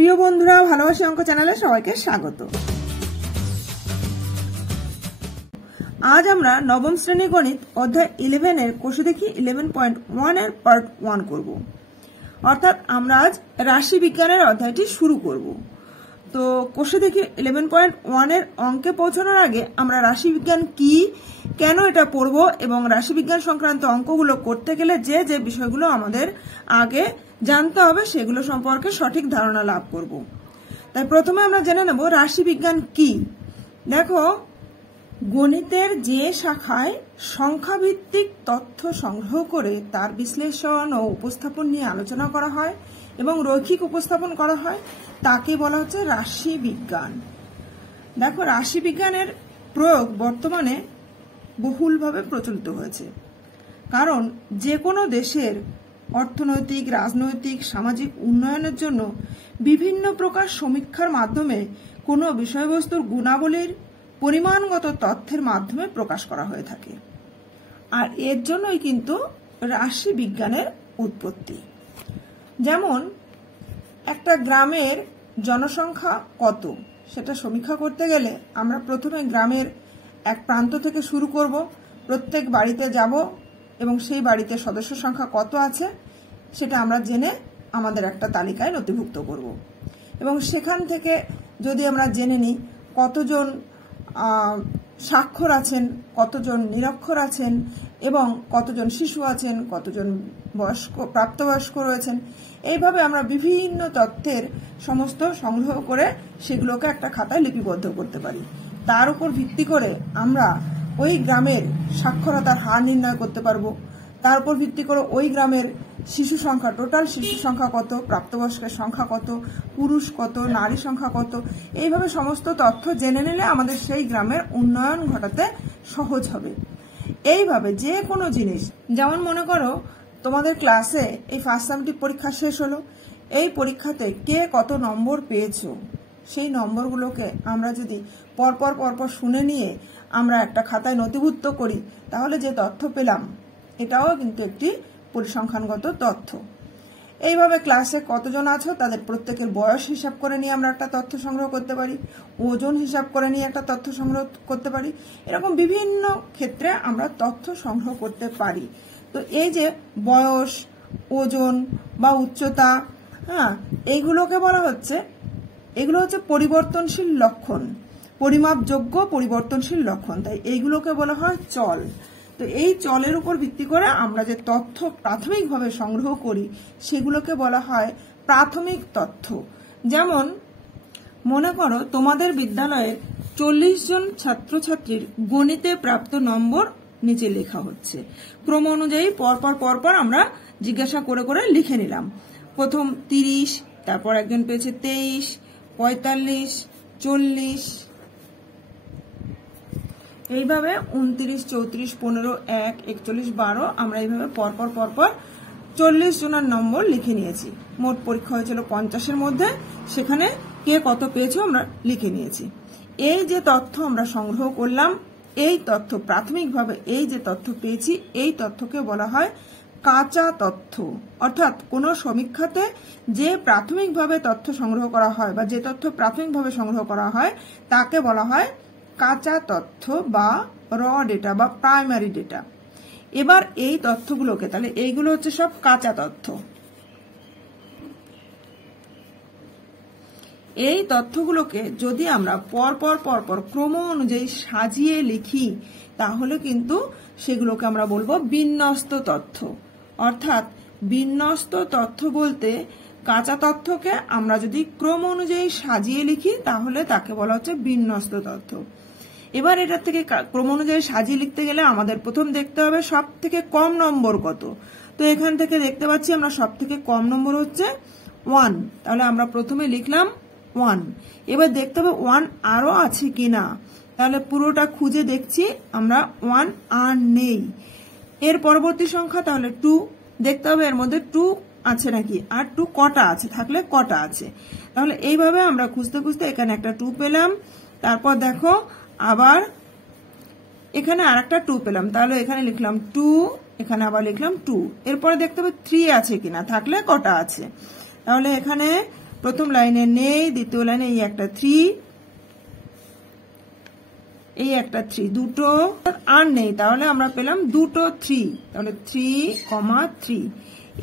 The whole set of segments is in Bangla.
প্রিয় বন্ধুরা, ভালোবাসি অঙ্ক চ্যানেলে সবাইকে স্বাগত। আজ আমরা নবম শ্রেণী গণিত অধ্যায় 11 এর কোষে দেখি 11.1 এর পার্ট 1 করব। অর্থাৎ আমরা আজ রাশি বিজ্ঞানের অধ্যায়টি শুরু করব। তো কোষে দেখি 11.1 এর অঙ্কে পৌঁছানোর আগে আমরা রাশি বিজ্ঞান কি, কেন এটা পড়ব এবং রাশি বিজ্ঞান সংক্রান্ত অঙ্কগুলো করতে গেলে যে যে বিষয়গুলো আমাদের আগে জানতে হবে সেগুলো সম্পর্কে সঠিক ধারণা লাভ করব। তাই প্রথমে আমরা জেনে নেব রাশি বিজ্ঞান কি। দেখো, গণিতের যে শাখায় সংখ্যাভিত্তিক তথ্য সংগ্রহ করে তার বিশ্লেষণ ও উপস্থাপন নিয়ে আলোচনা করা হয় এবং রৈখিক উপস্থাপন করা হয় তাকে বলা হচ্ছে রাশি বিজ্ঞান। দেখো, রাশি বিজ্ঞানের প্রয়োগ বর্তমানে বহুলভাবে প্রচলিত হয়েছে, কারণ যে কোনো দেশের অর্থনৈতিক, রাজনৈতিক, সামাজিক উন্নয়নের জন্য বিভিন্ন প্রকার সমীক্ষার মাধ্যমে কোনো বিষয়বস্তুর গুণাবলীর পরিমাণগত তথ্যের মাধ্যমে প্রকাশ করা হয়ে থাকে। আর এর জন্যই কিন্তু রাশি বিজ্ঞানের উৎপত্তি। যেমন একটা গ্রামের জনসংখ্যা কত সেটা সমীক্ষা করতে গেলে আমরা প্রথমে গ্রামের এক প্রান্ত থেকে শুরু করব, প্রত্যেক বাড়িতে যাব এবং সেই বাড়িতে সদস্য সংখ্যা কত আছে সেটা আমরা জেনে আমাদের একটা তালিকায় নথিভুক্ত করব। এবং সেখান থেকে যদি আমরা জেনে নিই কতজন সাক্ষর আছেন, কতজন নিরক্ষর আছেন এবং কতজন শিশু আছেন, কতজন প্রাপ্তবয়স্ক রয়েছেন, এইভাবে আমরা বিভিন্ন তথ্যের সমস্ত সংগ্রহ করে সেগুলোকে একটা খাতায় লিপিবদ্ধ করতে পারি। তার উপর ভিত্তি করে আমরা ওই গ্রামের সাক্ষরতার হার নির্ণয় করতে পারবো। তার উপর ভিত্তি করে ওই গ্রামের শিশু সংখ্যা, টোটাল শিশু সংখ্যা কত, প্রাপ্তবয়স্কের সংখ্যা কত, পুরুষ কত, নারী সংখ্যা কত, এইভাবে সমস্ত তথ্য জেনে নিলে আমাদের সেই গ্রামের উন্নয়ন ঘটাতে সহজ হবে। এইভাবে যে কোনো জিনিস, যেমন মনে করো তোমাদের ক্লাসে এই ফার্স্ট সামেটিভ পরীক্ষা শেষ হলো, এই পরীক্ষাতে কে কত নম্বর পেয়েছো সেই নম্বরগুলোকে আমরা যদি পরপর শুনে নিয়ে আমরা একটা খাতায় নথিভুক্ত করি তাহলে যে তথ্য পেলাম এটাও কিন্তু একটি পরিসংখ্যানগত তথ্য। এইভাবে ক্লাসে কতজন আছো তাদের প্রত্যেকের বয়স হিসাব করে নিয়ে আমরা একটা তথ্য সংগ্রহ করতে পারি, ওজন হিসাব করে নিয়ে একটা তথ্য সংগ্রহ করতে পারি। এরকম বিভিন্ন ক্ষেত্রে আমরা তথ্য সংগ্রহ করতে পারি। তো এই যে বয়স, ওজন বা উচ্চতা, এইগুলোকে বলা হচ্ছে, এগুলো হচ্ছে পরিবর্তনশীল লক্ষণ, পরিমাপযোগ্য পরিবর্তনশীল লক্ষণ, তাই এইগুলোকে বলা হয় চল। তো এই চলের উপর ভিত্তি করে আমরা যে তথ্য প্রাথমিকভাবে সংগ্রহ করি সেগুলোকে বলা হয় প্রাথমিক তথ্য। যেমন মনে করো তোমাদের বিদ্যালয়ের 40 জন ছাত্রছাত্রীর গণিতে প্রাপ্ত নম্বর নিচে লেখা হচ্ছে। ক্রম অনুযায়ী পরপর আমরা জিজ্ঞাসা করে করে লিখে নিলাম। প্রথম 30, তারপর একজন পেয়েছে 23, 45, 40, এইভাবে 29, 34, 15, 1, 41, 12 আমরা এইভাবে পরপর 40 জনের নম্বর লিখে নিয়েছি। মোট পরীক্ষা হয়েছিল 50-এর মধ্যে, সেখানে কে কত পেয়েছে আমরা লিখে নিয়েছি। এই যে তথ্য আমরা সংগ্রহ করলাম, এই তথ্য প্রাথমিকভাবে এই যে তথ্য পেয়েছি এই তথ্যকে বলা হয় কাঁচা তথ্য। অর্থাৎ কোনো সমীক্ষাতে যে প্রাথমিকভাবে তথ্য সংগ্রহ করা হয় বা যে তথ্য প্রাথমিকভাবে সংগ্রহ করা হয় তাকে বলা হয় কাঁচা তথ্য বা র ডেটা বা প্রাইমারি ডেটা। এবার এই তথ্যগুলোকে, তাহলে এইগুলো হচ্ছে সব কাঁচা তথ্য, এই তথ্যগুলোকে যদি আমরা পরপর ক্রম অনুযায়ী সাজিয়ে লিখি তাহলে কিন্তু সেগুলোকে আমরা বলবো বিন্যস্ত তথ্য। অর্থাৎ বিন্যস্ত তথ্য বলতে কাঁচা তথ্যকে আমরা যদি ক্রম অনুযায়ী সাজিয়ে লিখি তাহলে তাকে বলা হচ্ছে বিন্যস্ত তথ্য। এবার এটার থেকে ক্রম অনুযায়ী সাজিয়ে লিখতে গেলে আমাদের প্রথম দেখতে হবে সব থেকে কম নম্বর কত। তো এখান থেকে দেখতে পাচ্ছি আমরা সব থেকে কম নম্বর হচ্ছে 1, তাহলে আমরা প্রথমে লিখলাম 1। এবার দেখতে হবে 1 আরো আছে কিনা, তাহলে পুরোটা খুঁজে দেখছি আমরা 1 আর নেই। এর পরবর্তী সংখ্যা তাহলে 2, দেখতে হবে এর মধ্যে 2 আছে নাকি, আর 2 কটা আছে, থাকলে কটা আছে। তাহলে এইভাবে আমরা খুঁজতে এখানে একটা 2 পেলাম। তারপর দেখো আবার এখানে আর একটা 2 পেলাম, তাহলে এখানে লিখলাম 2, এখানে আবার লিখলাম 2। এরপরে দেখতে হবে 3 আছে কিনা, থাকলে কটা আছে, তাহলে এখানে প্রথম লাইনে নেই, দ্বিতীয় লাইনে এই একটা 3, এই একটা 3, দুটো আর নেই, তাহলে আমরা পেলাম দুটো 3, তাহলে 3,3।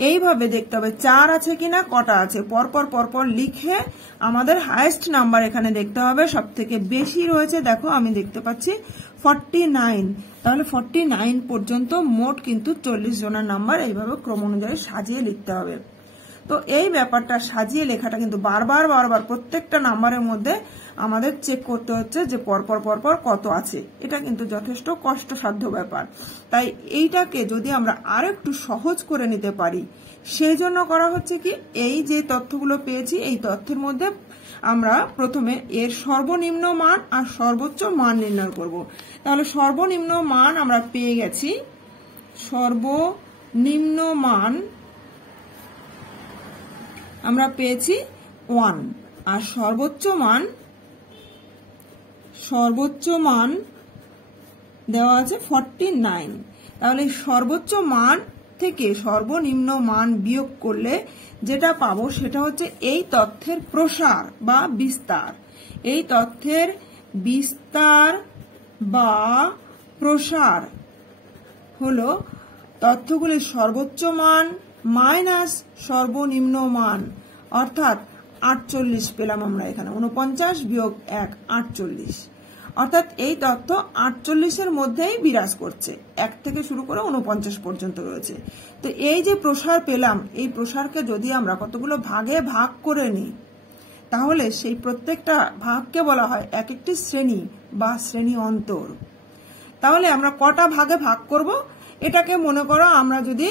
এইভাবে দেখতে হবে 4 আছে কিনা, কটা আছে, পরপর পরপর লিখে আমাদের হাইয়েস্ট নাম্বার এখানে দেখতে হবে। সব থেকে বেশি রয়েছে দেখো আমি দেখতে পাচ্ছি 49, তাহলে 49 পর্যন্ত মোট কিন্তু 40 জনের নাম্বার এইভাবে ক্রম অনুযায়ী সাজিয়ে লিখতে হবে। তো এই ব্যাপারটা সাজিয়ে লেখাটা কিন্তু বারবার বারবার প্রত্যেকটা নাম্বারের মধ্যে আমাদের চেক করতে হচ্ছে যে পরপর পরপর কত আছে, এটা কিন্তু যথেষ্ট কষ্টসাধ্য ব্যাপার। তাই এইটাকে যদি আমরা আরো একটু সহজ করে নিতে পারি, সেই জন্য করা হচ্ছে কি, এই যে তথ্যগুলো পেয়েছি এই তথ্যের মধ্যে আমরা প্রথমে এর সর্বনিম্ন মান আর সর্বোচ্চ মান নির্ণয় করব। তাহলে সর্বনিম্ন মান আমরা পেয়ে গেছি, সর্বনিম্ন মান আমরা পেয়েছি 1, আর সর্বোচ্চ মান দেওয়া আছে 49। তাহলে সর্বোচ্চ মান থেকে সর্বনিম্ন মান বিয়োগ করলে যেটা পাবো সেটা হচ্ছে এই তথ্যের প্রসার বা বিস্তার। এই তথ্যের বিস্তার বা প্রসার হলো তথ্যগুলির সর্বোচ্চ মান মাইনাস সর্বনিম্ন মান, অর্থাৎ 48 পেলাম আমরা এখানে, 49 বিয়োগ 1 48, অর্থাৎ এই তথ্য 48-এর মধ্যেই বিরাজ করছে, 1 থেকে শুরু করে 49 পর্যন্ত রয়েছে। তো এই যে প্রসার পেলাম, এই প্রসারকে যদি আমরা কতগুলো ভাগে ভাগ করে নিই, তাহলে সেই প্রত্যেকটা ভাগকে বলা হয় এক একটি শ্রেণী বা শ্রেণী অন্তর। তাহলে আমরা কটা ভাগে ভাগ করব, এটাকে মনে করো আমরা যদি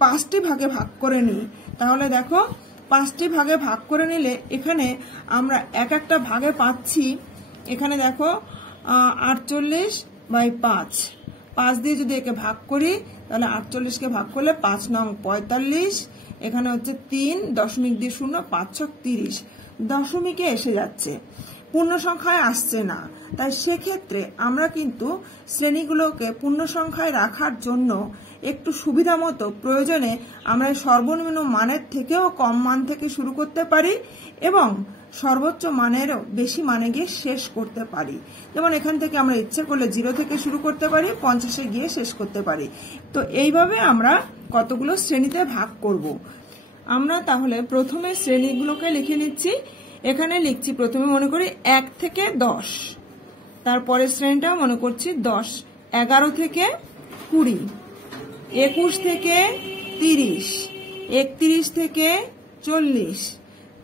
5টি ভাগে ভাগ করে নিই, তাহলে দেখো 5টি ভাগে ভাগ করে নিলে এখানে আমরা এক একটা ভাগে পাচ্ছি, এখানে দেখো 48/5, 5 দিয়ে যদি একে ভাগ করি তাহলে 48কে ভাগ করলে 5 নং 45, এখানে হচ্ছে 3 দশমিক দিয়ে 0, 5 ছক 30, দশমিকে এসে যাচ্ছে, পূর্ণ সংখ্যায় আসছে না। তাই সেক্ষেত্রে আমরা কিন্তু শ্রেণীগুলোকে পূর্ণ সংখ্যায় রাখার জন্য একটু সুবিধা মতো প্রয়োজনে আমরা সর্বনিম্ন মানের থেকেও কম মান থেকে শুরু করতে পারি এবং সর্বোচ্চ মানেরও বেশি মানে গিয়ে শেষ করতে পারি। যেমন এখান থেকে আমরা ইচ্ছে করলে 0 থেকে শুরু করতে পারি, 50-এ গিয়ে শেষ করতে পারি। তো এইভাবে আমরা কতগুলো শ্রেণীতে ভাগ করব। আমরা তাহলে প্রথমে শ্রেণীগুলোকে লিখে নিচ্ছি। এখানে লিখছি প্রথমে মনে করি 1 থেকে 10, তারপরের শ্রেণীটা মনে করছি 10, 11 থেকে 20, 21 থেকে 30, 31 থেকে 40,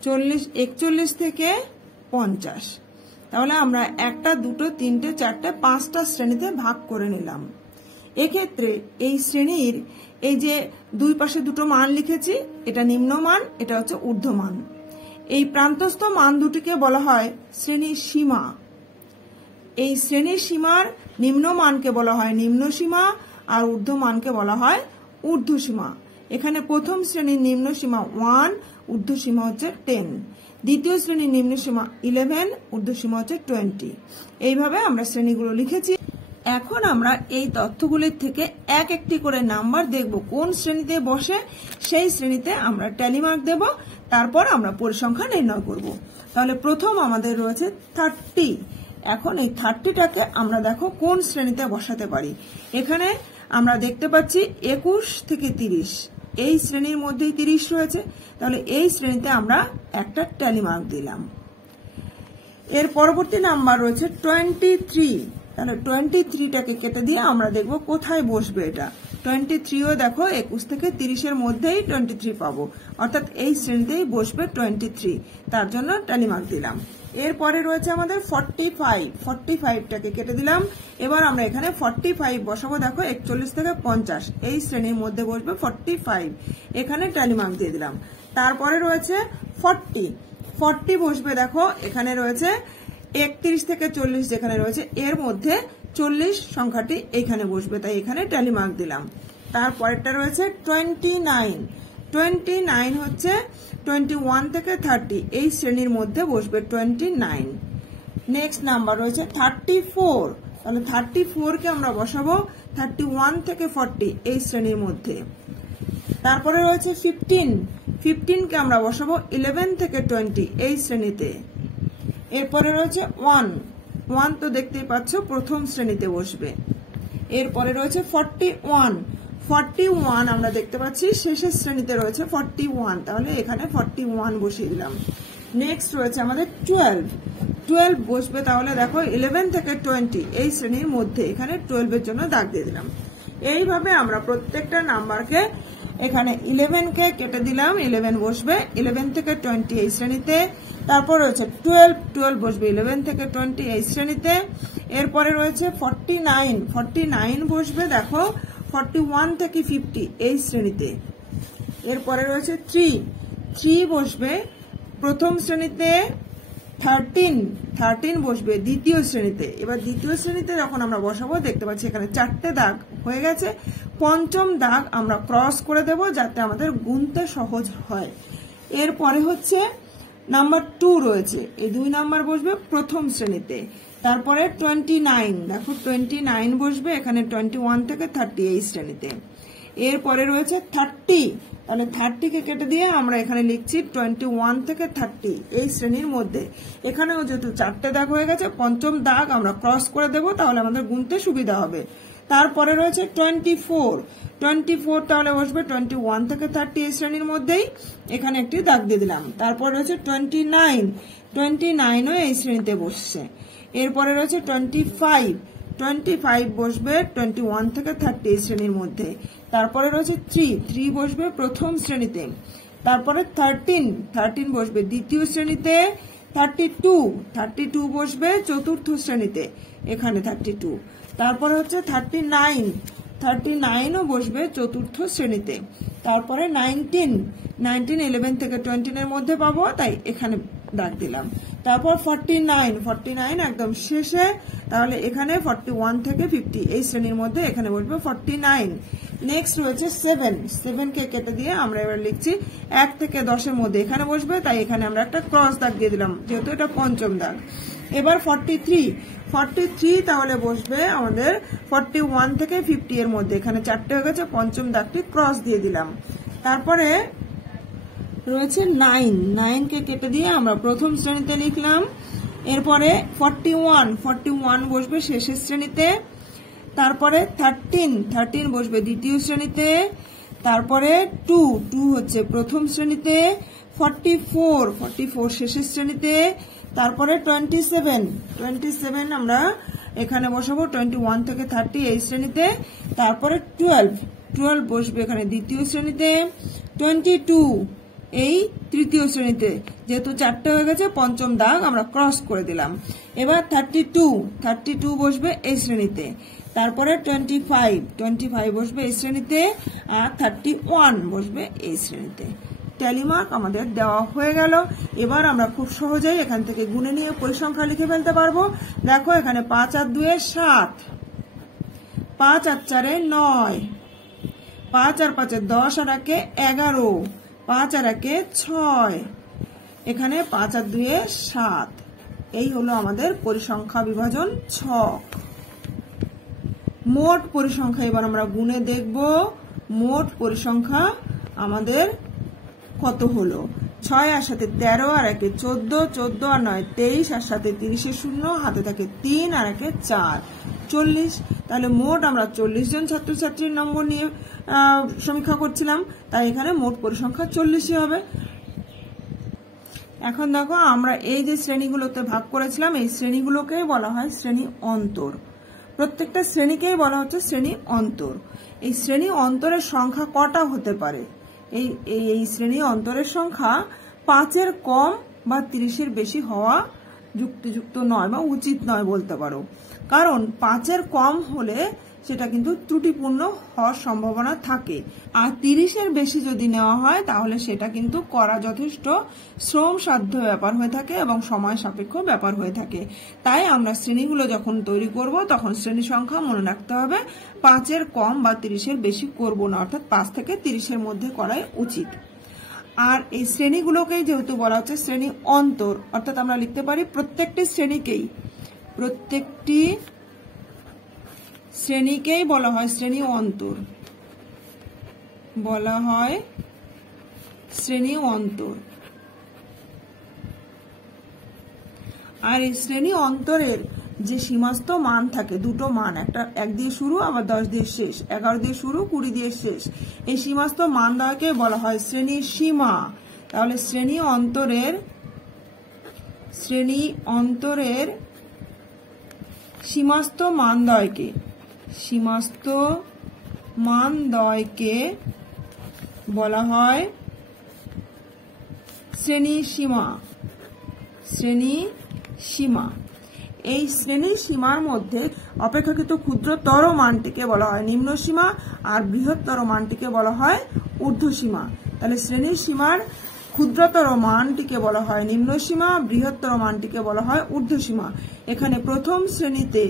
41 থেকে 50। তাহলে আমরা 1টা 2টো 3টে 4টে 5টা শ্রেণীতে ভাগ করে নিলাম। এক্ষেত্রে এই শ্রেণীর এই যে দুই পাশে দুটো মান লিখেছি, এটা নিম্ন মান, এটা হচ্ছে ঊর্ধ্ব মান। এই প্রান্তস্থ মান দুটিকে বলা হয় শ্রেণীর সীমা। এই শ্রেণীর সীমার নিম্ন মানকে বলা হয় নিম্ন সীমা আর ঊর্ধ্ব মানকে বলা হয় ঊর্ধ্ব সীমা। এখানে প্রথম শ্রেণীর নিম্ন সীমা 1, ঊর্ধ্ব সীমা হচ্ছে 10, দ্বিতীয় শ্রেণীর নিম্ন সীমা 11, ঊর্ধ্ব সীমা হচ্ছে 20। এইভাবে আমরা শ্রেণীগুলো লিখেছি। এখন আমরা এই তথ্যগুলির থেকে এক একটি করে নাম্বার দেখব কোন শ্রেণীতে বসে, সেই শ্রেণীতে আমরা ট্যালি মার্ক দেব, তারপর আমরা পরিসংখ্যা নির্ণয় করব। তাহলে প্রথম আমাদের রয়েছে 30। এখন এই 30টাকে আমরা দেখো কোন শ্রেণীতে বসাতে পারি। এখানে আমরা দেখতে পাচ্ছি 21 থেকে 30, এই শ্রেণীর মধ্যেই 30 রয়েছে, তাহলে এই শ্রেণীতে আমরা একটা ট্যালি মার্ক দিলাম। এর পরবর্তী নাম্বার রয়েছে 23, তাহলে 23টাকে কেটে দিয়ে আমরা দেখব কোথায় বসবে এটা। 23ও দেখো 21 থেকে 30-এর মধ্যেই 23 পাবো, অর্থাৎ এই শ্রেণীতেই বসবে 23, তার জন্য ট্যালি মার্ক দিলাম। এরপরে রয়েছে আমাদের 45, 45টাকে কেটে দিলাম। এবার আমরা এখানে 45 বসাবো, দেখো 41 থেকে 50, এই শ্রেণীর মধ্যে বসবে 45, এখানে ট্যালি মার্ক দিয়ে দিলাম। তারপরে রয়েছে 40 বসবে, দেখো এখানে রয়েছে 31 থেকে 40 যেখানে রয়েছে, এর মধ্যে 40 সংখ্যাটি এইখানে বসবে, তাই এখানে ট্যালি মার্ক দিলাম। তারপরেরটা রয়েছে 29 হচ্ছে 21 থেকে 30, এই শ্রেণীর মধ্যে বসবে 29। নেক্সট নাম্বার রয়েছে 34, তাহলে 34কে আমরা বসাবো 31 থেকে 40, এই শ্রেণীর মধ্যে। তারপরে রয়েছে 15, 15কে আমরা বসাবো 11 থেকে 20 এই শ্রেণীতে। এরপরে রয়েছে 1, 1 তো দেখতেই পাচ্ছ প্রথম শ্রেণীতে বসবে। এরপরে রয়েছে 41, 41 আমরা দেখতে পাচ্ছি শেষের শ্রেণীতে রয়েছে 41, তাহলে এখানে 41 বসিয়ে দিলাম। নেক্সট রয়েছে আমাদের 12, 12 বসবে, তাহলে দেখো 11 থেকে 20 এই শ্রেণীর মধ্যে, এখানে 12 এর জন্য দাগ দিয়ে দিলাম। এইভাবে আমরা প্রত্যেকটা নাম্বারকে, এখানে 11 কে কেটে দিলাম, 11 বসবে 11 থেকে 20 এই শ্রেণীতে। তারপর রয়েছে 12, 12 বসবে 11 থেকে 20 এই শ্রেণীতে। এরপরে রয়েছে 49, 49 বসবে দেখো 41 থেকে 50 এই শ্রেণীতে। এরপরে রয়েছে 3, 3 বসবে প্রথম শ্রেণীতে। 13, 13 বসবে দ্বিতীয় শ্রেণীতে। এবার দ্বিতীয় শ্রেণীতে যখন আমরা বসাবো দেখতে পাচ্ছি এখানে 4টে দাগ হয়ে গেছে, পঞ্চম দাগ আমরা ক্রস করে দেব যাতে আমাদের গুনতে সহজ হয়। এরপরে হচ্ছে নাম্বার 2 রয়েছে, এই 2 নাম্বার বসবে প্রথম শ্রেণীতে। তারপরে 29, দেখো 29 বসবে এখানে 21 থেকে 30 এই শ্রেণীতে। এরপরে রয়েছে 30, তাহলে 30 কে কেটে দিয়ে আমরা এখানে লিখছি 21 থেকে 30 এই শ্রেণীর মধ্যে। এখানেও যেহেতু 4টে দাগ হয়ে গেছে, পঞ্চম দাগ আমরা ক্রস করে দেব, তাহলে আমাদের গুনতে সুবিধা হবে। তারপরে রয়েছে 24, 24 তাহলে বসবে 21 থেকে 30 এই শ্রেণীর মধ্যেই, এখানে একটি দাগ দিয়ে দিলাম। তারপর রয়েছে 29, 29ও এই শ্রেণীতে বসছে। এরপরে রয়েছে 25, 25 বসবে 21 থেকে 30 এই শ্রেণীর মধ্যে। তারপরে রয়েছে 3, 3 বসবে প্রথম শ্রেণীতে। তারপরে 13, 13 বসবে দ্বিতীয় শ্রেণীতে। 32, 32 বসবে চতুর্থ শ্রেণীতে, এখানে 32। তারপরে হচ্ছে 39, 39ও বসবে চতুর্থ শ্রেণীতে। তারপরে 19, 19 11 থেকে 20 এর মধ্যে পাবো, তাই এখানে দাগ দিলাম। তারপর 49, 49 একদম শেষে, তাহলে এখানে 41 থেকে 50 এই শ্রেণীর মধ্যে এখানে বসবে 49। নেক্সট রয়েছে 7, 7 কে কেটে দিয়ে আমরা এবার লিখছি 1 থেকে 10 এর মধ্যে এখানে বসবে, তাই এখানে আমরা একটা ক্রস দাগ দিয়ে দিলাম যেহেতু এটা পঞ্চম দাগ। এবার 43, 43 তাহলে বসবে আমাদের 41 থেকে 50 এর মধ্যে, এখানে 4টে হয়ে গেছে, পঞ্চম দাগটি ক্রস দিয়ে দিলাম। তারপরে রয়েছে 9, 9 কে কেটে দিয়ে আমরা প্রথম শ্রেণীতে লিখলাম। এরপরে 41, 41 বসবে শেষের শ্রেণীতে। তারপরে 13, 13 বসবে দ্বিতীয় শ্রেণীতে। তারপরে 2, 2 হচ্ছে প্রথম শ্রেণীতে। 44, 44 শেষের শ্রেণীতে। তারপরে 27, 27 আমরা এখানে বসাবো 21 থেকে 30 এই শ্রেণীতে। তারপরে 12, 12 বসবে এখানে দ্বিতীয় শ্রেণীতে। 22 এই তৃতীয় শ্রেণীতে, যেহেতু 4টে হয়ে গেছে পঞ্চম দাগ আমরা ক্রস করে দিলাম। এবার 32, 32 বসবে এই শ্রেণীতে। তারপরে 25, 25 বসবে এই শ্রেণীতে। আর 31 বসবে এই শ্রেণীতে। ট্যালি মার্ক আমাদের দেওয়া হয়ে গেল। এবার আমরা খুব সহজেই এখান থেকে গুনে নিয়ে পরিসংখ্যা লিখে ফেলতে পারবো। দেখো এখানে 5 আর 2 7, 5 আর 4 9, 5 আর 5 10 আর 1 11, 5 আর 1 6, এখানে 5 আর 2 7। এই হলো আমাদের পরিসংখ্যা বিভাজন ছক। মোট পরিসংখ্যা এবার আমরা গুনে দেখব, মোট পরিসংখ্যা আমাদের কত হলো। 6 আর 7 13 আর 1 14, 14 আর 9 23 আর 7 30 শূন্য, হাতে থাকে 3 আর 1 4, 40। তাহলে মোট আমরা 40 জন ছাত্রছাত্রীর নম্বর নিয়ে সমীক্ষা করছিলাম, তাই এখানে মোট পরিসংখ্যা 40 হবে। এখন দেখো আমরা এই যে শ্রেণীগুলোতে ভাগ করেছিলাম, এই শ্রেণীগুলোকেই বলা হয় শ্রেণী অন্তর। প্রত্যেকটা শ্রেণীকেই বলা হচ্ছে শ্রেণী অন্তর। এই শ্রেণী অন্তরের সংখ্যা কটা হতে পারে? এই শ্রেণী অন্তরের সংখ্যা 5-এর কম বা 30-এর বেশি হওয়া যুক্তিযুক্ত নয় বা উচিত নয় বলতে পারো। কারণ 5-এর কম হলে সেটা কিন্তু ত্রুটিপূর্ণ হওয়ার সম্ভাবনা থাকে, আর 30-এর বেশি যদি নেওয়া হয় তাহলে সেটা কিন্তু করা যথেষ্ট শ্রমসাধ্য ব্যাপার হয়ে থাকে এবং সময় সাপেক্ষ ব্যাপার হয়ে থাকে। তাই আমরা শ্রেণীগুলো যখন তৈরি করব তখন শ্রেণী সংখ্যা মনে রাখতে হবে 5-এর কম বা 30-এর বেশি করব না, অর্থাৎ 5 থেকে 30-এর মধ্যে করাই উচিত। আর এই শ্রেণীগুলোকেই যেহেতু বলা হচ্ছে শ্রেণী অন্তর, অর্থাৎ আমরা লিখতে পারি প্রত্যেকটি শ্রেণীকেই বলা হয় শ্রেণী অন্তর। বলা হয় শ্রেণী অন্তর। আর এই শ্রেণী অন্তরের যে সীমাস্ত মান থাকে, দুটো মান, একটা 1 দিয়ে শুরু আবার 10 দিয়ে শেষ, 11 দিয়ে শুরু 20 দিয়ে শেষ, এই সীমাস্ত মান দ্বয়কে বলা হয় শ্রেণীর সীমা। তাহলে শ্রেণী অন্তরের সীমাস্ত মানদ্বয়কে বলা হয় শ্রেণী সীমা। এই শ্রেণী সীমার মধ্যে অপেক্ষাকৃত ক্ষুদ্রতর মানটিকে বলা হয় নিম্ন সীমা, আর বৃহত্তর মানটিকে বলা হয় ঊর্ধ্ব সীমা। তাহলে শ্রেণীর সীমার ক্ষুদ্রতর মানটিকে বলা হয় নিম্ন সীমা, বৃহত্তর মানটিকে বলা হয় ঊর্ধ্ব সীমা। এখানে প্রথম শ্রেণীতে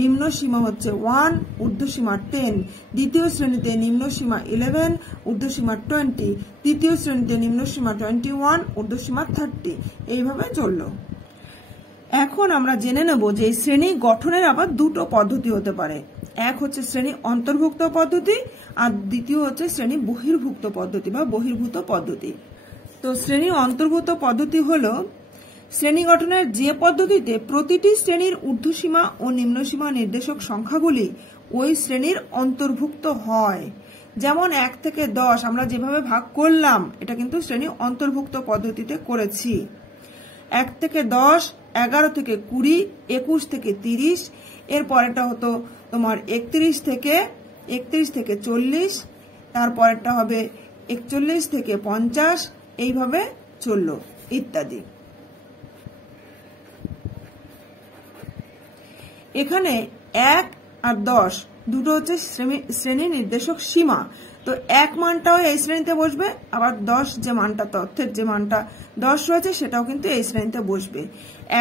নিম্ন সীমা হচ্ছে 1, ঊর্ধ্ব সীমা 10, দ্বিতীয় শ্রেণীতে নিম্ন সীমা 11, ঊর্ধ্ব সীমা 20, তৃতীয় শ্রেণীতে নিম্ন সীমা 21, ঊর্ধ্ব সীমা 30, এইভাবে চলল। এখন আমরা জেনে নেব যে এই শ্রেণী গঠনের আবার দুটো পদ্ধতি হতে পারে। এক হচ্ছে শ্রেণী অন্তর্ভুক্ত পদ্ধতি, আর দ্বিতীয় হচ্ছে শ্রেণী বহির্ভুক্ত পদ্ধতি বা বহির্ভূত পদ্ধতি। তো শ্রেণী অন্তর্ভুক্ত পদ্ধতি হলো শ্রেণী গঠনের যে পদ্ধতিতে প্রতিটি শ্রেণীর ঊর্ধ্বসীমা ও নিম্নসীমা নির্দেশক সংখ্যাগুলি ওই শ্রেণীর অন্তর্ভুক্ত হয়। যেমন 1 থেকে 10 আমরা যেভাবে ভাগ করলাম, এটা কিন্তু শ্রেণী অন্তর্ভুক্ত পদ্ধতিতে করেছি। 1 থেকে 10, 11 থেকে 20, 21 থেকে 30, এর পরেরটা হতো তোমার 31 থেকে 40, তারপরেরটা হবে 41 থেকে 50, এইভাবে চললো ইত্যাদি। এখানে 1 আর 10 দুটো হচ্ছে শ্রেণী নির্দেশক সীমা। তো 1 মানটাও এই শ্রেণীতে বসবে, আবার 10 যে মানটা, তথ্যের যে মানটা 10 রয়েছে সেটাও কিন্তু এই শ্রেণীতে বসবে।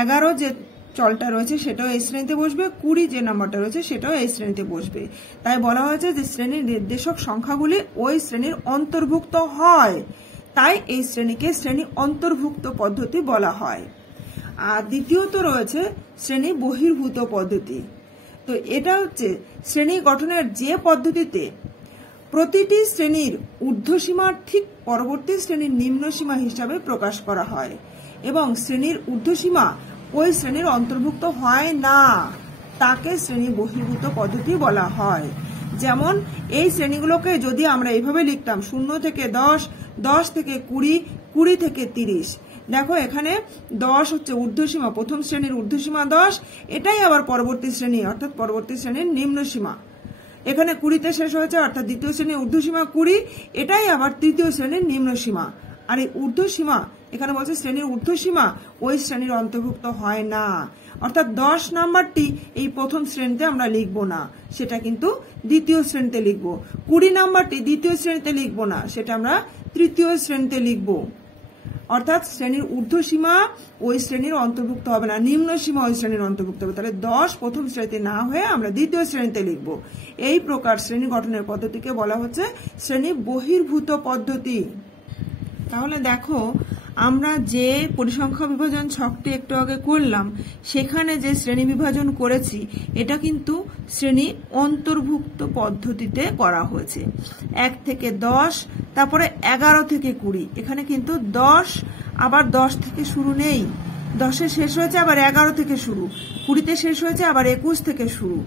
11 যে চলটা রয়েছে সেটাও এই শ্রেণীতে বসবে, 20 যে নাম্বারটা রয়েছে সেটাও এই শ্রেণীতে বসবে। তাই বলা হয়েছে যে শ্রেণীর নির্দেশক সংখ্যাগুলি ওই শ্রেণীর অন্তর্ভুক্ত হয়, তাই এই শ্রেণীকে শ্রেণী অন্তর্ভুক্ত পদ্ধতি বলা হয়। আর দ্বিতীয়ত রয়েছে শ্রেণী বহির্ভূত পদ্ধতি। তো এটা হচ্ছে শ্রেণী গঠনের যে পদ্ধতিতে প্রতিটি শ্রেণীর ঊর্ধ্বসীমার ঠিক পরবর্তী শ্রেণীর নিম্নসীমা হিসাবে প্রকাশ করা হয় এবং শ্রেণীর ঊর্ধ্বসীমা ওই শ্রেণীর অন্তর্ভুক্ত হয় না, তাকে শ্রেণী বহির্ভূত পদ্ধতি বলা হয়। যেমন এই শ্রেণীগুলোকে যদি আমরা এইভাবে লিখতাম 0 থেকে 10, 10 থেকে 20, 20 থেকে 30, দেখো এখানে 10 হচ্ছে ঊর্ধ্বসীমা, প্রথম শ্রেণীর ঊর্ধ্বসীমা 10, এটাই আবার পরবর্তী শ্রেণী অর্থাৎ পরবর্তী শ্রেণীর নিম্নসীমা। এখানে 20তে শেষ হয়েছে অর্থাৎ দ্বিতীয় শ্রেণীর ঊর্ধ্বসীমা 20, এটাই আবার তৃতীয় শ্রেণীর নিম্নসীমা। আর এই ঊর্ধ্বসীমা এখানে বলছে শ্রেণীর ঊর্ধ্বসীমা ওই শ্রেণীর অন্তর্ভুক্ত হয় না, অর্থাৎ 10 নাম্বারটি এই প্রথম শ্রেণীতে আমরা লিখব না, সেটা কিন্তু দ্বিতীয় শ্রেণীতে লিখব। 20 নাম্বারটি দ্বিতীয় শ্রেণীতে লিখব না, সেটা আমরা তৃতীয় শ্রেণীতে লিখব। অর্থাৎ শ্রেণীর ঊর্ধ্বসীমা ওই শ্রেণীর অন্তর্ভুক্ত হবে না, নিম্ন সীমা ওই শ্রেণীর অন্তর্ভুক্ত হবে। তাহলে 10 প্রথম শ্রেণীতে না হয়ে আমরা দ্বিতীয় শ্রেণীতে লিখব। এই প্রকার শ্রেণী গঠনের পদ্ধতিকে বলা হচ্ছে শ্রেণী বহির্ভূত পদ্ধতি। তাহলে দেখো আমরা যে পরিসংখ্যা বিভাজন ছকটি একটু আগে করলাম, সেখানে যে শ্রেণী বিভাজন করেছি এটা কিন্তু শ্রেণী অন্তর্ভুক্ত পদ্ধতিতে করা হয়েছে। 1 থেকে 10, তারপরে 11 থেকে 20, এখানে কিন্তু 10 আবার 10 থেকে শুরু নেই, 10-এ শেষ হয়েছে আবার 11 থেকে শুরু, 20-তে শেষ হয়েছে আবার 21 থেকে শুরু।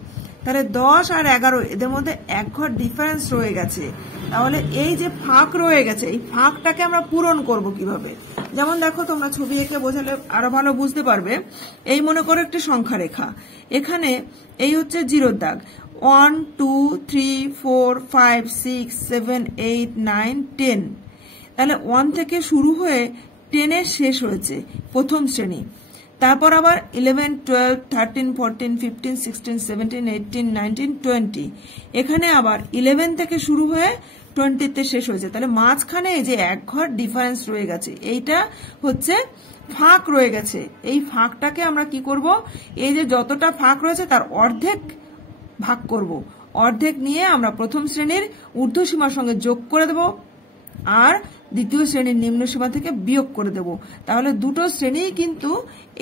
তাহলে 10 আর 11 এদের মধ্যে 1 ঘর ডিফারেন্স রয়ে গেছে। তাহলে এই যে ফাঁক রয়ে গেছে, এই ফাঁকটাকে আমরা পূরণ করব কিভাবে? যেমন দেখো তোমরা ছবি এঁকে বোঝালে আরো ভালো বুঝতে পারবে। এই মনে করো একটি সংখ্যা রেখা, এখানে এই হচ্ছে 0 দাগ, 1 2 3 4 5 6 7 8 9 10। তাহলে 1 থেকে শুরু হয়ে 10-এ শেষ হয়েছে প্রথম শ্রেণী। তারপর আবার 11 12 13 14 15 16 17 18 19 20, এখানে আবার 11 থেকে শুরু হয়ে 20-তে শেষ হয়েছে। তাহলে মাঝখানে এই যে 1 ঘর ডিফারেন্স রয়ে গেছে, এইটা হচ্ছে ফাঁক রয়ে গেছে। এই ফাঁকটাকে আমরা কি করব? এই যে যতটা ফাঁক রয়েছে তার অর্ধেক ভাগ করব, অর্ধেক নিয়ে আমরা প্রথম শ্রেণীর ঊর্ধ্বসীমার সঙ্গে যোগ করে দেব আর দ্বিতীয় শ্রেণীর নিম্নসীমা থেকে বিয়োগ করে দেব। তাহলে দুটো শ্রেণী কিন্তু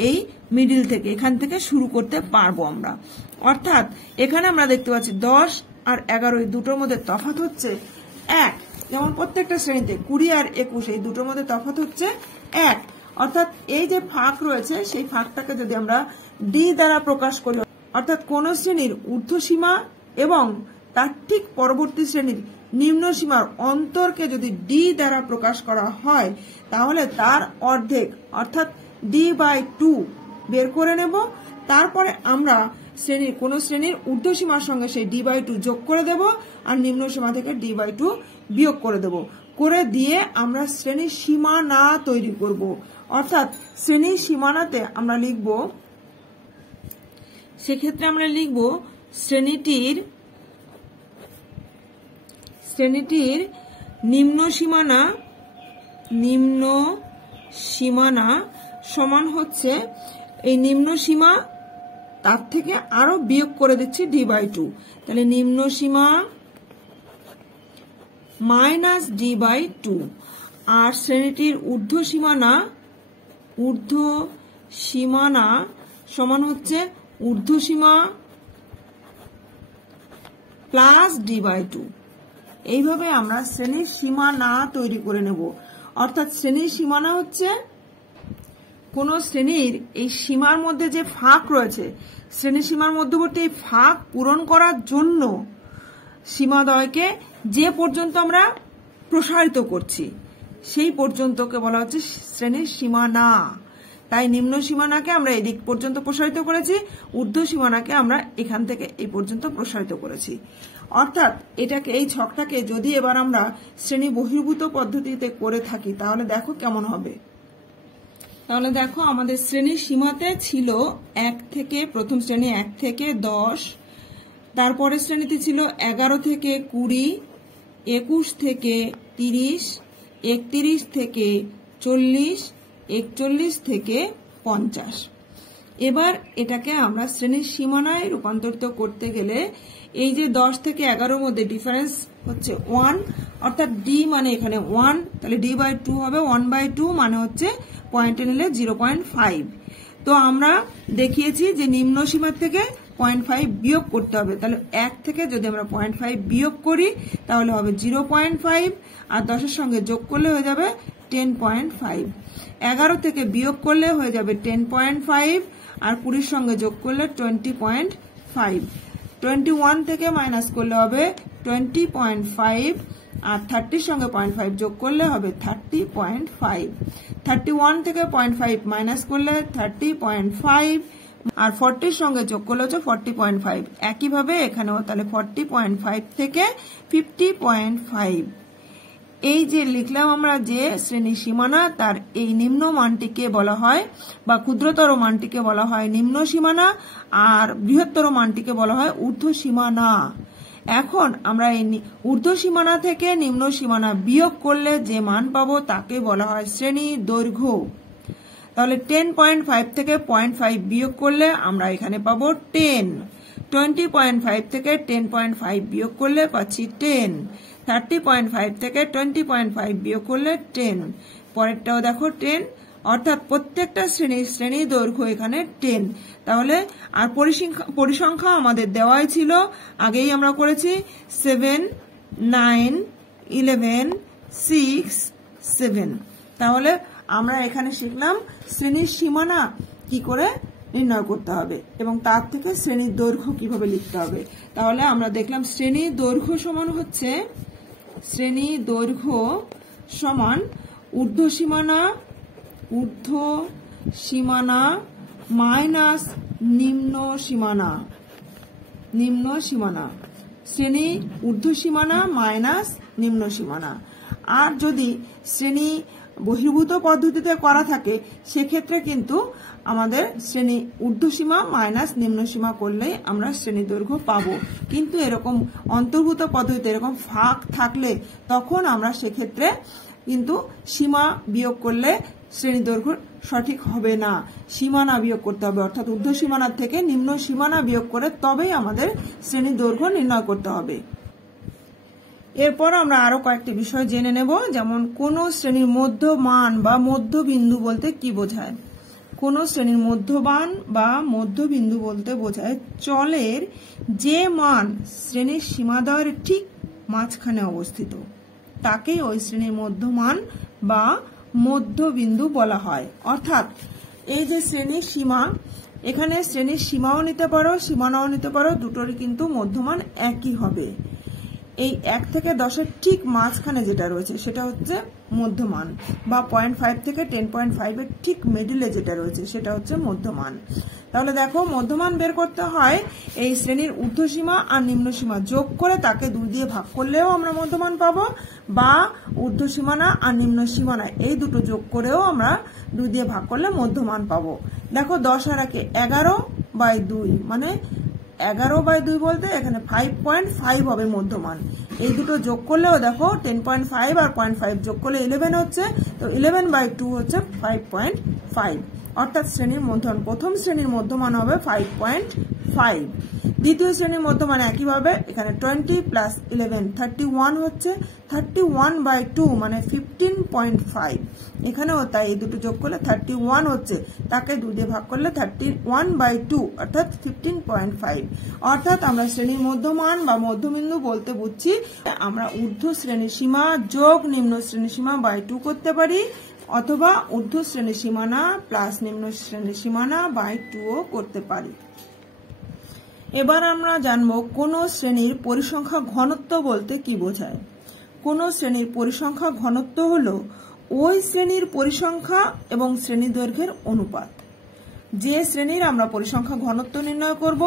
এই মিডিল থেকে এখান থেকে শুরু করতে পারবো আমরা। অর্থাৎ এখানে আমরা দেখতে পাচ্ছি 10 আর 11 এই দুটোর মধ্যে তফাৎ হচ্ছে 1। যেমন প্রত্যেকটা শ্রেণীতে 20 আর 21 এই দুটোর মধ্যে তফাৎ হচ্ছে 1, অর্থাৎ এই যে ফাঁক রয়েছে সেই ফাঁকটাকে যদি আমরা ডি দ্বারা প্রকাশ করি, অর্থাৎ কোন শ্রেণীর ঊর্ধ্বসীমা এবং তার ঠিক পরবর্তী শ্রেণীর নিম্ন সীমার অন্তরকে যদি ডি দ্বারা প্রকাশ করা হয়, তাহলে তার অর্ধেক অর্থাৎ d/2 বের করে নেব। তারপরে আমরা কোন শ্রেণীর ঊর্ধ্বসীমার সঙ্গে সেই d/2 যোগ করে দেব আর নিম্ন সীমা থেকে d/2 বিয়োগ করে দেব। করে দিয়ে আমরা শ্রেণীর সীমানা তৈরি করব। অর্থাৎ শ্রেণীর সীমানাতে আমরা লিখব, সেক্ষেত্রে আমরা লিখব শ্রেণীটির নিম্ন সীমানা সমান হচ্ছে এই নিম্ন সীমা তার থেকে আরো বিয়োগ করে দিচ্ছি d/2, তাহলে নিম্ন সীমা মাইনাস d/2 আর শ্রেণীটির ঊর্ধ্বসীমানা সমান হচ্ছে ঊর্ধ্বসীমা প্লাস d/2। এইভাবে আমরা শ্রেণীর সীমানা তৈরি করে নেব। অর্থাৎ শ্রেণীর সীমানা হচ্ছে কোন শ্রেণীর এই সীমার মধ্যে যে ফাঁক রয়েছে, শ্রেণী সীমার মধ্যবর্তী এই ফাঁক পূরণ করার জন্য সীমাদ্বয়কে যে পর্যন্ত আমরা প্রসারিত করছি সেই পর্যন্তকে বলা হচ্ছে শ্রেণীর সীমানা। তাই নিম্ন সীমানাকে আমরা এদিক পর্যন্ত প্রসারিত করেছি, ঊর্ধ্ব সীমানাকে আমরা এখান থেকে এই পর্যন্ত প্রসারিত করেছি। অর্থাৎ এই ছকটাকে যদি এবার আমরা শ্রেণী বহির্ভূত পদ্ধতিতে করে থাকি তাহলে দেখো কেমন হবে। তাহলে দেখো আমাদের শ্রেণীর সীমাতে ছিল 1 থেকে, প্রথম শ্রেণী 1 থেকে 10, তারপরে শ্রেণীতে ছিল 11 থেকে 20, 21 থেকে 30, 31 থেকে 40, 41 থেকে 50। এবার এটাকে আমরা শ্রেণীর সীমানায় রূপান্তরিত করতে গেলে এই যে 10 থেকে 11 মধ্যে ডিফারেন্স হচ্ছে 1, অর্থাৎ ডি মানে এখানে 1, তাহলে d/2 হবে 1/2 মানে হচ্ছে পয়েন্টে নিলে 0.5। তো আমরা দেখিয়েছি যে নিম্ন সীমার থেকে 0.5 বিয়োগ করতে হবে, তাহলে 1 থেকে যদি আমরা 0.5 বিয়োগ করি তাহলে হবে 0.5 আর 10 এর সঙ্গে যোগ করলে হয়ে যাবে 10.5। 11 থেকে বিয়োগ করলে হয়ে যাবে 10.5 আর 20 সঙ্গে যোগ করলে 20.5। 21 থেকে মাইনাস করলে হবে 20.5 আর 30 সঙ্গে 0.5 যোগ করলে হবে 30.5। 31 থেকে 0.5 মাইনাস করলে 30.5 আর 40 সঙ্গে যোগ করলে হচ্ছে 40.5। একইভাবে এখানেও তাহলে 40.5 থেকে 50.5। এই যে লিখলাম আমরা যে শ্রেণী সীমানা, তার এই নিম্ন মানটিকে বলা হয় বা ক্ষুদ্রতর মানটিকে বলা হয় নিম্ন সীমানা আর বৃহত্তর মানটিকে বলা হয় ঊর্ধ্ব সীমানা। এখন আমরা এই ঊর্ধ্ব সীমানা থেকে নিম্ন সীমানা বিয়োগ করলে যে মান পাবো তাকে বলা হয় শ্রেণী দৈর্ঘ্য। তাহলে 10.5 থেকে 0.5 বিয়োগ করলে আমরা এখানে পাবো 10। 20.5 থেকে 10.5 বিয়োগ করলে পাচ্ছি 10। 30.5 থেকে 20.5 বিয়োগ করলে 10। পরেরটাও দেখো 10, অর্থাৎ প্রত্যেকটা শ্রেণী দৈর্ঘ্য এখানে 10। তাহলে আর পরিসংখ্যা আমাদের দেওয়াই ছিল, আগেই আমরা করেছি 7, 9, 11, 6, 7। তাহলে আমরা এখানে শিখলাম শ্রেণীর সীমানা কি করে নির্ণয় করতে হবে এবং তার থেকে শ্রেণীর দৈর্ঘ্য কিভাবে লিখতে হবে। তাহলে আমরা দেখলাম শ্রেণীর দৈর্ঘ্য সমান হচ্ছে ঊর্ধ্ব সীমানা মাইনাস নিম্ন সীমানা। শ্রেণী ঊর্ধ্ব সীমানা মাইনাস নিম্ন সীমানা। আর যদি শ্রেণী বহির্ভূত পদ্ধতিতে করা থাকে সেক্ষেত্রে কিন্তু আমাদের শ্রেণী ঊর্ধ্বসীমা মাইনাস নিম্ন সীমা করলেই আমরা শ্রেণী দৈর্ঘ্য পাবো। কিন্তু এরকম অন্তর্ভুক্ত পদ্ধতিতে এরকম ফাঁক থাকলে তখন আমরা সেক্ষেত্রে কিন্তু সীমা বিয়োগ করলে শ্রেণী দৈর্ঘ্য সঠিক হবে না, সীমানা বিয়োগ করতে হবে। অর্থাৎ ঊর্ধ্ব সীমানার থেকে নিম্ন সীমানা বিয়োগ করে তবেই আমাদের শ্রেণী দৈর্ঘ্য নির্ণয় করতে হবে। এরপর আমরা আরো কয়েকটি বিষয় জেনে নেব, যেমন কোন শ্রেণীর মধ্যমান বা মধ্যবিন্দু বলতে কি বোঝায়। কোন শ্রেণীর মধ্যমান বা মধ্যবিন্দু বলতে বোঝায় চলের যে মান শ্রেণীর সীমাদ্বয়ের ঠিক মাঝখানে অবস্থিত। তাকেই ওই শ্রেণীর মধ্যমান বা মধ্যবিন্দু বলা হয়। অর্থাৎ এই যে শ্রেণীর সীমা, এখানে শ্রেণীর সীমাও নিতে পারো, সীমানাও নিতে পারো, দুটোরই কিন্তু মধ্যমান একই হবে। এই 1 থেকে 10-এর ঠিক মাঝখানে যেটা রয়েছে সেটা হচ্ছে মধ্যমান, বা 0.5 থেকে 10.5-এর ঠিক মিডিলে যেটা রয়েছে সেটা হচ্ছে মধ্যমান। তাহলে দেখো, মধ্যমান বের করতে হয় এই শ্রেণীর ঊর্ধ্বসীমা আর নিম্নসীমা যোগ করে তাকে 2 দিয়ে ভাগ করলেও আমরা মধ্যমান পাবো, বা ঊর্ধ্বসীমানা আর নিম্ন সীমানা এই দুটো যোগ করেও আমরা 2 দিয়ে ভাগ করলে মধ্যমান পাবো। দেখো 10 আর 1 11/2, মানে 11/2 বলতে এখানে 5.5 হবে মধ্যমান। এই দুটো যোগ করলেও দেখো 10.5 আর 0.5 যোগ করলে 11 হচ্ছে, তো 11/2 হচ্ছে 5.5। অর্থাৎ শ্রেণীর মধ্যমান, প্রথম শ্রেণীর মধ্যমান হবে 5.5। দ্বিতীয় শ্রেণীর মধ্যমান একইভাবে এখানে 20 + 11 31 হচ্ছে, 31/2 মানে 15.5। এখানেও তাই এই দুটো যোগ করলে 31 হচ্ছে, তাকে 2 দিয়ে ভাগ করলে 31/2 অর্থাৎ 15.5। অর্থাৎ আমরা শ্রেণীর মধ্যমান বা মধ্যবিন্দু বলতে বুঝছি আমরা ঊর্ধ্ব শ্রেণীর সীমা যোগ নিম্ন শ্রেণীর সীমা বাই 2 করতে পারি, অথবা ঊর্ধ্ব শ্রেণীর সীমানা প্লাস নিম্ন শ্রেণীর সীমানা বাই 2ও করতে পারি। এবার আমরা জানবো কোন শ্রেণীর পরিসংখ্যা ঘনত্ব বলতে কি বোঝায়। কোন শ্রেণীর পরিসংখ্যা ঘনত্ব হলো ওই শ্রেণীর পরিসংখ্যা এবং শ্রেণী দৈর্ঘ্যের অনুপাত। যে শ্রেণীর আমরা পরিসংখ্যা ঘনত্ব নির্ণয় করব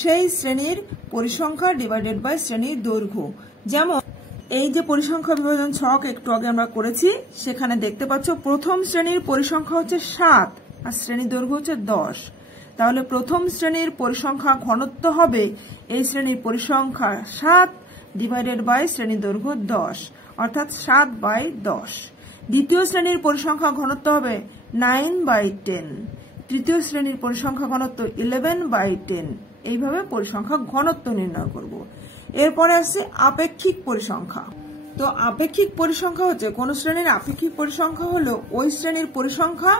সেই শ্রেণীর পরিসংখ্যা ডিভাইডেড বাই শ্রেণীর দৈর্ঘ্য। যেমন এই যে পরিসংখ্যা বিভাজন ছক একটু আগে আমরা করেছি, সেখানে দেখতে পাচ্ছ প্রথম শ্রেণীর পরিসংখ্যা হচ্ছে 7 আর শ্রেণী দৈর্ঘ্য হচ্ছে 10। তাহলে প্রথম শ্রেণীর পরিসংখ্যা ঘনত্ব হবে এই শ্রেণীর পরিসংখ্যা 7 ডিভাইডেড বাই শ্রেণী দৈর্ঘ্য 10, অর্থাৎ 7/10। দ্বিতীয় শ্রেণীর পরিসংখ্যা ঘনত্ব হবে 9/10। তৃতীয় শ্রেণীর পরিসংখ্যা ঘনত্ব 11/10। এইভাবে পরিসংখ্যা ঘনত্ব নির্ণয় করব। এরপরে আসছে আপেক্ষিক পরিসংখ্যা। তো আপেক্ষিক পরিসংখ্যা হচ্ছে কোন শ্রেণীর আপেক্ষিক পরিসংখ্যা হলো ওই শ্রেণীর পরিসংখ্যা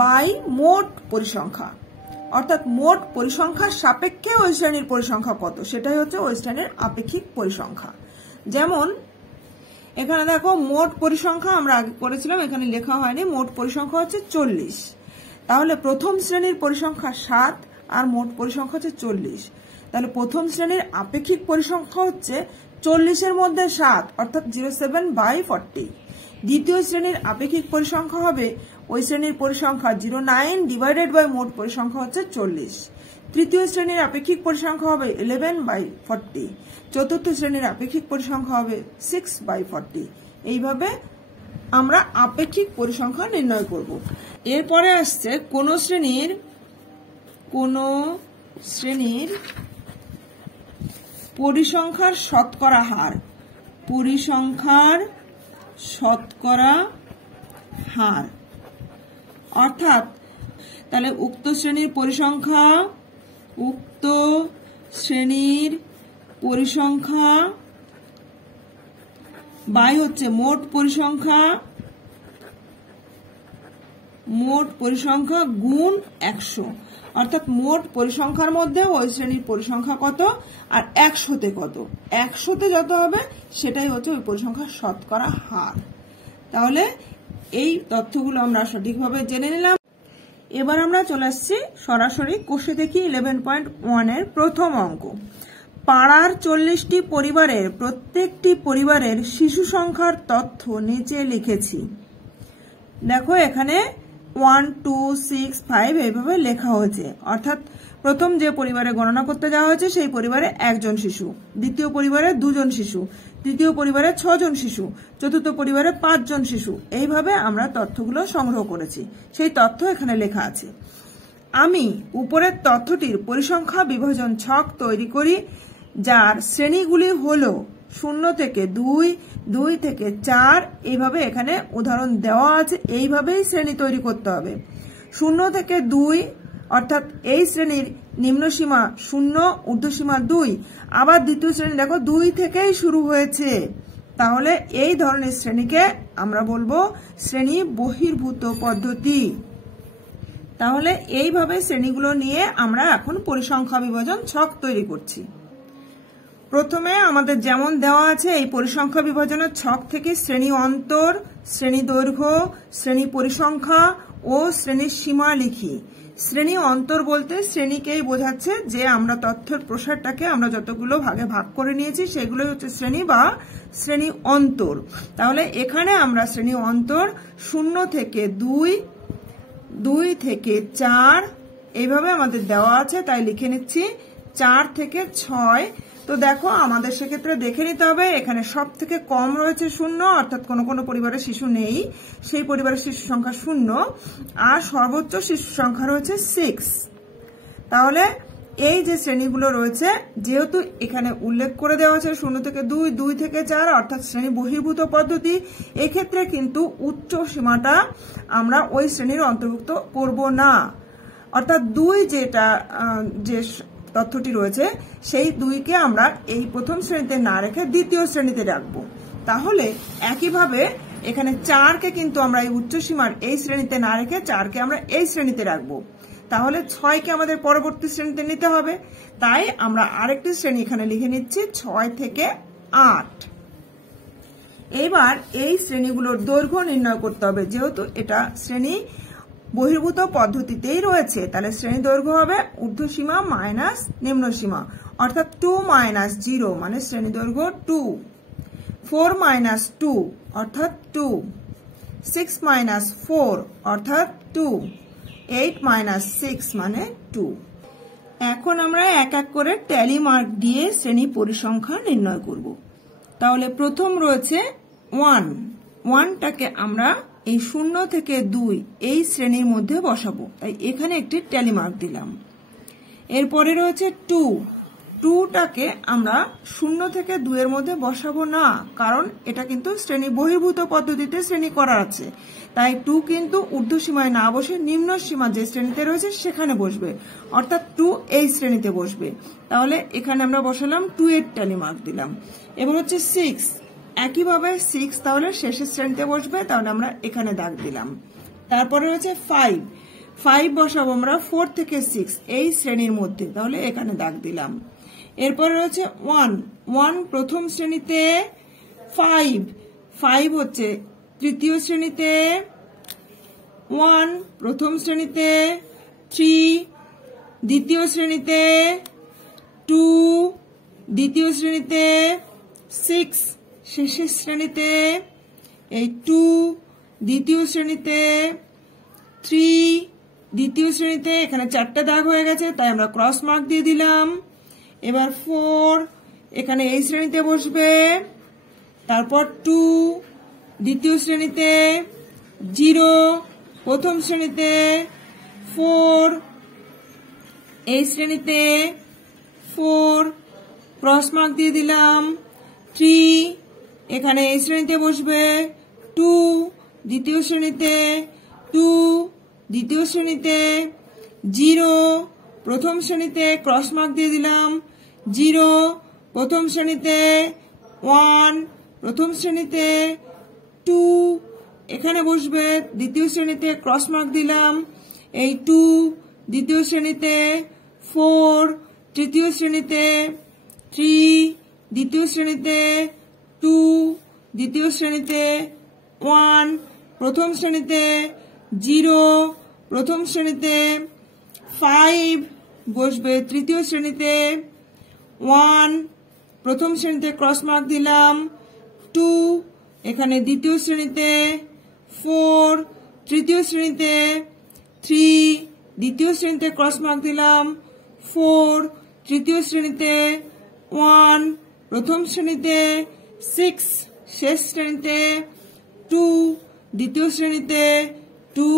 বাই মোট পরিসংখ্যা, অর্থাৎ মোট পরিসংখ্যার সাপেক্ষে ওই শ্রেণীর পরিসংখ্যা কত সেটাই হচ্ছে ওই শ্রেণীর আপেক্ষিক পরিসংখ্যা। যেমন এখানে দেখো মোট পরিসংখ্যা আমরা আগে করেছিলাম, এখানে লেখা হয়নি, মোট পরিসংখ্যা হচ্ছে 40। তাহলে প্রথম শ্রেণীর পরিসংখ্যা 7 আর মোট পরিসংখ্যা হচ্ছে 40। তাহলে প্রথম শ্রেণীর আপেক্ষিক পরিসংখ্যা হচ্ছে 40-এর মধ্যে 7 অর্থাৎ 07/40। দ্বিতীয় শ্রেণীর আপেক্ষিক পরিসংখ্যা হবে ওই শ্রেণীর পরিসংখ্যা 09 ডিভাইডেড বাই মোট পরিসংখ্যা হচ্ছে 40। তৃতীয় শ্রেণীর আপেক্ষিক পরিসংখ্যা হবে 11/40। চতুর্থ শ্রেণীর আপেক্ষিক পরিসংখ্যা হবে 6/40। এইভাবে আমরা আপেক্ষিক পরিসংখ্যা নির্ণয় করব। এরপরে আসছে কোন শ্রেণীর পরিসংখ্যার শতকরা হার। পরিসংখ্যার শতকরা হার অর্থাৎ তাহলে উক্ত শ্রেণীর পরিসংখ্যা বাই হচ্ছে মোট পরিসংখ্যা গুণ 100, অর্থাৎ মোট পরিসংখ্যার মধ্যে ওই শ্রেণীর পরিসংখ্যা কত আর 100-তে কত, 100-তে যত হবে সেটাই হচ্ছে ওই পরিসংখ্যার শতকরা হার। তাহলে এই তথ্যগুলো আমরা সঠিকভাবে জেনে নিলাম। এবার আমরা চলে আসছি সরাসরি কোষে দেখি 11.1-এর প্রথম অঙ্ক। পাড়ার 40টি পরিবারের প্রত্যেকটি পরিবারের শিশু সংখ্যার তথ্য নিচে লিখেছি। দেখো এখানে 1, 2, 6, 5 এইভাবে লেখা হয়েছে, অর্থাৎ প্রথম যে পরিবারে গণনা করতে যাওয়া হয়েছে সেই পরিবারে 1 জন শিশু, দ্বিতীয় পরিবারে 2 জন শিশু, তৃতীয় পরিবারে 6 জন শিশু, চতুর্থ পরিবারে 5 জন শিশু। এইভাবে আমরা তথ্যগুলো সংগ্রহ করেছি, সেই তথ্য এখানে লেখা আছে। আমি উপরের তথ্যটির পরিসংখ্যা বিভাজন ছক তৈরি করি, যার শ্রেণীগুলি হলো 0 থেকে 2, 2 থেকে 4। এইভাবে এখানে উদাহরণ দেওয়া আছে, এইভাবেই শ্রেণী তৈরি করতে হবে। 0 থেকে 2 অর্থাৎ এই শ্রেণীর নিম্নসীমা 0, ঊর্ধ্বসীমা 2। আবার দ্বিতীয় শ্রেণী দেখো 2 থেকেই শুরু হয়েছে, তাহলে এই ধরনের শ্রেণীকে আমরা বলবো শ্রেণী বহির্ভূত পদ্ধতি। তাহলে এইভাবে শ্রেণীগুলো নিয়ে আমরা এখন পরিসংখ্যা বিভাজন ছক তৈরি করছি। প্রথমে আমাদের যেমন দেওয়া আছে এই পরিসংখ্যা বিভাজনের ছক থেকে শ্রেণী অন্তর, শ্রেণী দৈর্ঘ্য, শ্রেণী পরিসংখ্যা ও শ্রেণীর সীমা লিখি। শ্রেণী অন্তর বলতে শ্রেণীকেই বোঝাচ্ছে যে আমরা তথ্যের প্রসারটাকে আমরা যতগুলো ভাগে ভাগ করে নিয়েছি সেগুলোই হচ্ছে শ্রেণী বা শ্রেণী অন্তর। তাহলে এখানে আমরা শ্রেণী অন্তর 0 থেকে 2, 2 থেকে 4 এইভাবে আমাদের দেওয়া আছে, তাই লিখে নিচ্ছি 4 থেকে 6। তো দেখো আমাদের সেক্ষেত্রে দেখে নিতে হবে এখানে সব থেকে কম রয়েছে 0, অর্থাৎ কোনো কোনো পরিবারের শিশু নেই, সেই পরিবারের শিশু সংখ্যা 0, আর সর্বোচ্চ শিশু সংখ্যা রয়েছে 6। তাহলে এই যে শ্রেণীগুলো রয়েছে যেহেতু এখানে উল্লেখ করে দেওয়া আছে 0 থেকে 2, 2 থেকে 4 অর্থাৎ শ্রেণী বহির্ভূত পদ্ধতি, এক্ষেত্রে কিন্তু উচ্চ সীমাটা আমরা ওই শ্রেণীর অন্তর্ভুক্ত করব না, অর্থাৎ 2 যেটা যে তথ্যটি রয়েছে সেই 2কে আমরা এই প্রথম শ্রেণীতে না রেখে দ্বিতীয় শ্রেণীতে রাখবো। তাহলে একইভাবে এখানে 4কে কিন্তু আমরা এই উচ্চ সীমার এই শ্রেণীতে না রেখে 4কে আমরা এই শ্রেণীতে রাখবো। তাহলে 6কে আমাদের পরবর্তী শ্রেণীতে নিতে হবে, তাই আমরা আরেকটি শ্রেণী এখানে লিখে নিচ্ছি 6 থেকে 8। এবার এই শ্রেণীগুলোর দৈর্ঘ্য নির্ণয় করতে হবে, যেহেতু এটা শ্রেণী বহির্ভূত পদ্ধতিতেই রয়েছে, তাহলে শ্রেণী দৈর্ঘ্য হবে ঊর্ধ্বসীমা মাইনাস নিম্নসীমা, অর্থাৎ 2 - 0 মানে শ্রেণী দৈর্ঘ্য 2, 4 - 2 অর্থাৎ 2, 6 - 4 অর্থাৎ 2, 8 - 6 মানে 2। এখন আমরা এক এক করে ট্যালি মার্ক দিয়ে শ্রেণী পরিসংখ্যা নির্ণয় করব। তাহলে প্রথম রয়েছে 1, 1টাকে আমরা এই 0 থেকে 2 এই শ্রেণীর মধ্যে বসাবো, তাই এখানে একটি ট্যালি মার্ক দিলাম। এরপরে রয়েছে 2, 2টাকে আমরা 0 থেকে 2 এর মধ্যে বসাবো না, কারণ এটা কিন্তু শ্রেণী বহির্ভূত পদ্ধতিতে শ্রেণী করা আছে, তাই 2 কিন্তু ঊর্ধ্বসীমায় না বসে নিম্ন সীমা যে শ্রেণীতে রয়েছে সেখানে বসবে, অর্থাৎ 2 এই শ্রেণীতে বসবে। তাহলে এখানে আমরা বসালাম 2 এর ট্যালি মার্ক দিলাম। এবার হচ্ছে 6, একইভাবে 6 তাহলে শেষের শ্রেণীতে বসবে, তাহলে আমরা এখানে দাগ দিলাম। তারপরে রয়েছে 5, 5 বসাবো আমরা 4 থেকে 6 এই শ্রেণীর মধ্যে, তাহলে এখানে দাগ দিলাম। এরপরে রয়েছে 1, 1 প্রথম শ্রেণীতে, 5, 5 হচ্ছে তৃতীয় শ্রেণীতে, 1 প্রথম শ্রেণীতে, 3 দ্বিতীয় শ্রেণীতে, 2 দ্বিতীয় শ্রেণীতে, 6 শেষের শ্রেণীতে, এই 2 দ্বিতীয় শ্রেণীতে, 3 দ্বিতীয় শ্রেণীতে, এখানে 4টা দাগ হয়ে গেছে তাই আমরা ক্রস মার্ক দিয়ে দিলাম। এবার 4 এখানে এই শ্রেণীতে বসবে, তারপর 2 দ্বিতীয় শ্রেণীতে, 0 প্রথম শ্রেণীতে, 4 এই শ্রেণীতে, 4 ক্রস মার্ক দিয়ে দিলাম। 3 এখানে এই শ্রেণীতে বসবে, 2 দ্বিতীয় শ্রেণীতে, 2 দ্বিতীয় শ্রেণীতে, 0 প্রথম শ্রেণীতে, ক্রস মার্ক দিয়ে দিলাম। 0 প্রথম শ্রেণীতে, 1 প্রথম শ্রেণীতে, 2 এখানে বসবে দ্বিতীয় শ্রেণীতে, ক্রস মার্ক দিলাম। এই 2 দ্বিতীয় শ্রেণীতে, 4 তৃতীয় শ্রেণীতে, 3 দ্বিতীয় শ্রেণীতে, 2 দ্বিতীয় শ্রেণীতে, 1 প্রথম শ্রেণীতে, 0 প্রথম শ্রেণীতে, 5 বসবে তৃতীয় শ্রেণীতে, 1 প্রথম শ্রেণীতে ক্রস মার্ক দিলাম। 2 এখানে দ্বিতীয় শ্রেণীতে, 4 তৃতীয় শ্রেণীতে, 3 দ্বিতীয় শ্রেণীতে ক্রস মার্ক দিলাম। 4 তৃতীয় শ্রেণীতে, 1 প্রথম শ্রেণীতে, 6 শেষ শ্রেণীতে, 2 দ্বিতীয় শ্রেণীতে, 2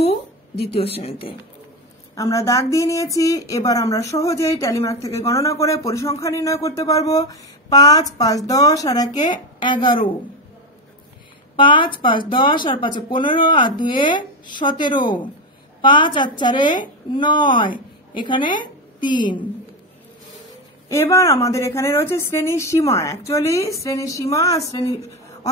দ্বিতীয় শ্রেণীতে। আমরা দাগ দিয়ে নিয়েছি। এবার আমরা সহজেই ট্যালি মার্ক থেকে গণনা করে পরিসংখ্যা নির্ণয় করতে পারবো। 5, 5, 10 আর 1 11, 5, 5, 10 আর 5 15 আর 2 17, 5 আর 4 9, এখানে 3। এবার আমাদের এখানে রয়েছে শ্রেণীর সীমা। অ্যাকচুয়ালি শ্রেণীর সীমা আর শ্রেণীর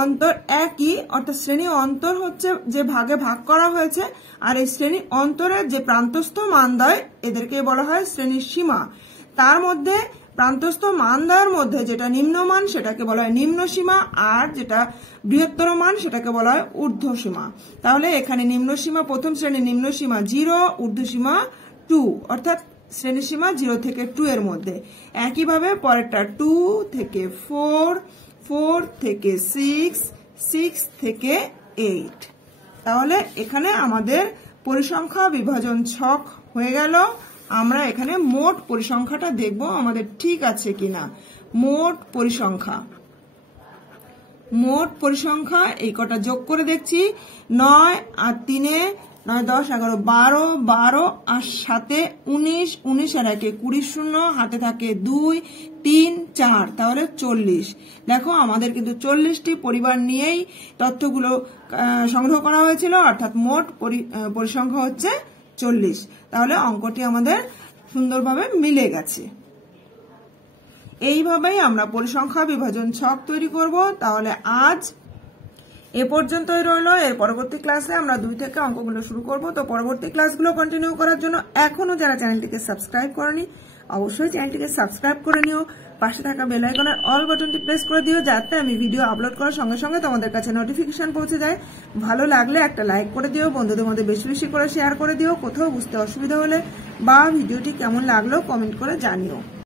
অন্তর একই, অর্থাৎ শ্রেণী অন্তর হচ্ছে যে ভাগে ভাগ করা হয়েছে, আর এই শ্রেণী অন্তরের যে প্রান্তস্থ মানদ্বয় এদেরকে বলা হয় শ্রেণীর সীমা। তার মধ্যে প্রান্তস্থ মানদ্বয়ের মধ্যে যেটা নিম্নমান সেটাকে বলা হয় নিম্ন সীমা, আর যেটা বৃহত্তর মান সেটাকে বলা হয় ঊর্ধ্ব সীমা। তাহলে এখানে নিম্ন সীমা, প্রথম শ্রেণীর নিম্ন সীমা 0, ঊর্ধ্ব সীমা 2, অর্থাৎ শ্রেণী সীমা 0 থেকে 2 এর মধ্যে। একইভাবে পরেরটা 2 থেকে 4, 4 থেকে 6, 6 থেকে 8। তাহলে এখানে আমাদের পরিসংখ্যা বিভাজন ছক হয়ে গেল। আমরা এখানে মোট পরিসংখ্যাটা দেখব আমাদের ঠিক আছে কিনা। মোট পরিসংখ্যা এই কটা যোগ করে দেখছি। 9 আর 3 9, 10, 11, 12, 12 আর 7 19, 19 আর 1 20, শূন্য হাতে থাকে 2, 3, 4, তাহলে 40। দেখো আমাদের কিন্তু 40টি পরিবার নিয়েই তথ্যগুলো সংগ্রহ করা হয়েছিল, অর্থাৎ মোট পরিসংখ্যা হচ্ছে 40। তাহলে অঙ্কটি আমাদের সুন্দরভাবে মিলে গেছে। এইভাবেই আমরা পরিসংখ্যা বিভাজন ছক তৈরি করব। তাহলে আজ এ পর্যন্তই রইল। এর পরবর্তী ক্লাসে আমরা 2 থেকে অঙ্কগুলো শুরু করব। তো পরবর্তী ক্লাসগুলো কন্টিনিউ করার জন্য এখনো যারা চ্যানেলটিকে সাবস্ক্রাইব করেনি অবশ্যই চ্যানেলটিকে সাবস্ক্রাইব করে নিও। পাশে থাকা বেল আইকনের অল বাটনটি প্রেস করে দিও, যাতে আমি ভিডিও আপলোড করার সঙ্গে সঙ্গে তোমাদের কাছে নোটিফিকেশন পৌঁছে যায়। ভালো লাগলে একটা লাইক করে দিও, বন্ধুদের মধ্যে বেশি বেশি করে শেয়ার করে দিও। কোথাও বুঝতে অসুবিধা হলে বা ভিডিওটি কেমন লাগলো কমেন্ট করে জানিও।